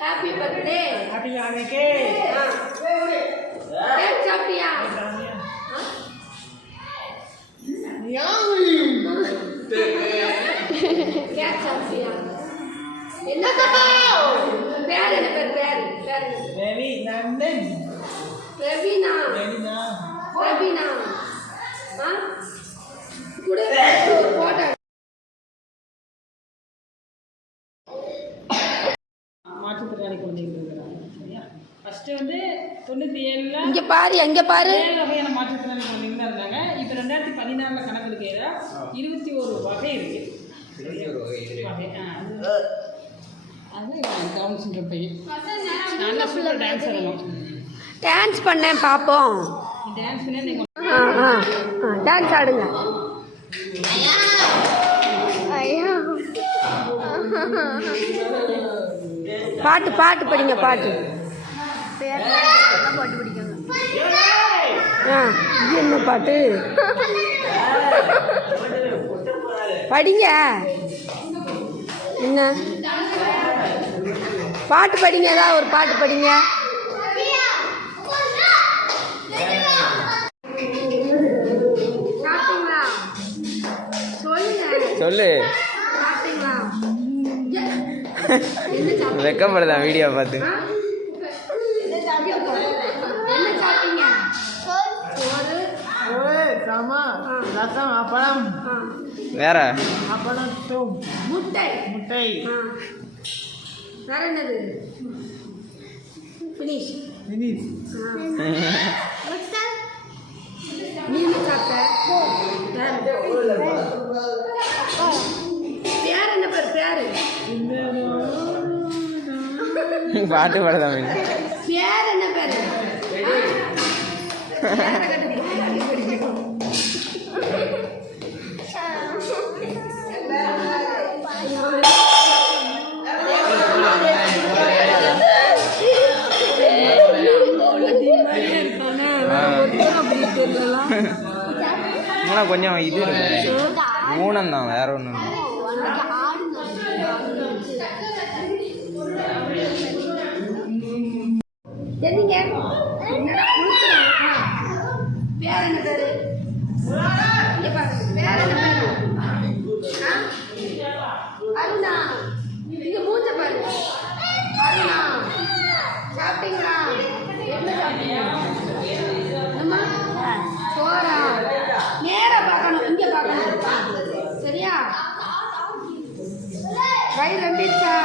Happy birthday happy யானைக்கே cake சாப்பிட்டியா cake சாப்பிட்டியா என்ன பேர் என்ன பேர் பேர் பேர் என்ன? ரவி நந்தன் பிரவீனா ரவினா பிரவீனா ஆ கூட இருக்கிறாங்க. சரியா ஃபஸ்ட்டு வந்து தொண்ணூற்றி ஏழில் இங்க பாரு எங்க பாரு. ஏழு வகையான மாற்றுத்திறனாளி இருந்தாங்க இப்போ ரெண்டாயிரத்தி பதினாலில் கணக்கெடுக்கையில இருபத்தி ஒரு வகை இருக்கு. வகை ஆ. அது அது டவுன் சிண்ட்ரம் பையன் நல்ல சூப்பர் டான்ஸ் பண்ணேன் பாப்போம். டான்ஸ் பண்ணி நீங்கள் ஆ ஆ டான்ஸ் ஆடுங்க. ஐயா. பாட்டு பாட்டு படிங்க பாட்டு. ஆ இது என்ன பாட்டு? படிங்க. என்ன? பாட்டு படிங்க ஏதாவது ஒரு பாட்டு படிங்க. சொல்லு. வெக்கப்படுதான் வீடியோ பார்த்து? அப்பளம். ஆ, வேற? அப்பளம் முட்டை. முட்டை. ஆ. வேற என்னது? ஃபினிஷ் பாட்டு மீன் ஆ? பேரை கண்டு ஆனால் கொஞ்சம் இது இருக்கு. தான் வேற ஒன்றும் என்னங்க. பேர் என்ன பேரு? பேர் என்ன பேரு? அருணா. இங்க மூஞ்ச பாரு அருணா. சாப்பிட்டீங்களா? என்ன சாப்பிட்டீங்க? சோறா? நேரா பார்க்கணும். இங்க பார்க்கணும். சரியா? வயிறு நம்பிடுச்சா